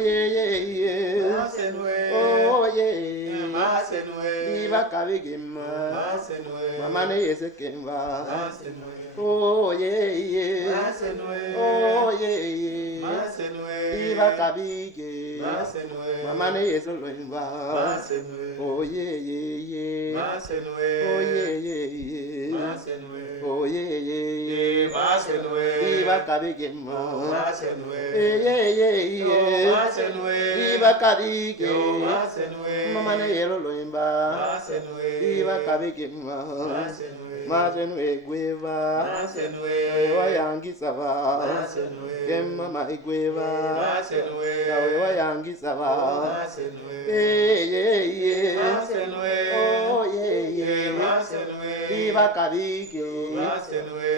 ye. Oh ye. Iba kabigima. Mama ne yese kemba. Oh ye. Oh ye. Iba kabige. Mama ne yese loimba. Oh ye. Oh ye. Oh ye. Iba kabigima. Ye. Iba kabige. Mama ne yelo loimba. Iba kabigima. Masenwe gweva. Wayangisaba. Mama igweva. Wayangisaba. Ye. Oh ye. Iba kabige.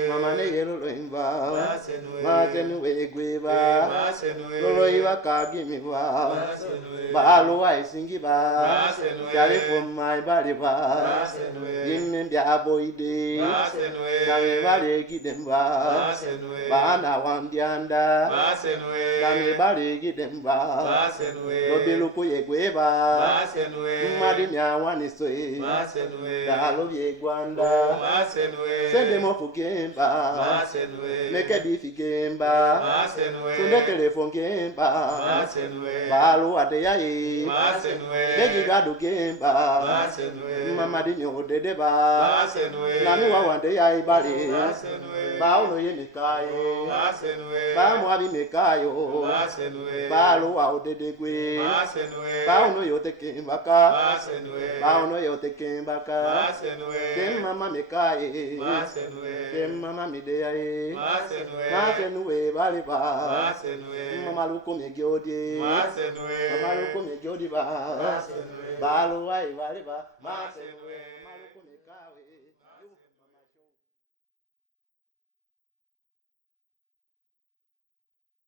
Mama ne yelo loimba. Masenwe gweva. Lolo iba kagimiwa. Balo wa isingiba. Jale from my body ba. Yimmi biaboide. Nami bale gidemba. Bana wandianda. Nami bale gidemba. Lobiluku yegweba. Madi nyawani soe. Dalo yegwanda. Sende mofu gemba. Meke bifi gemba. Sende telefon gemba. Balo adeya ye. Begi gadu gemba. Mama di nyo dedeba. Nami wawande ya ibali. Ba uno ye mekayo. Ba mwabi mekayo. Ba lo wa odedegwe. Ba uno yo tekembaka. Ba uno yo tekembaka. Kem mama mekaye. Kem mama mideya ye. Masenwe bali ba. Mama luko megiodi. Mama luko megiodi ba. Ba lo wa ibali ba. Masenwe.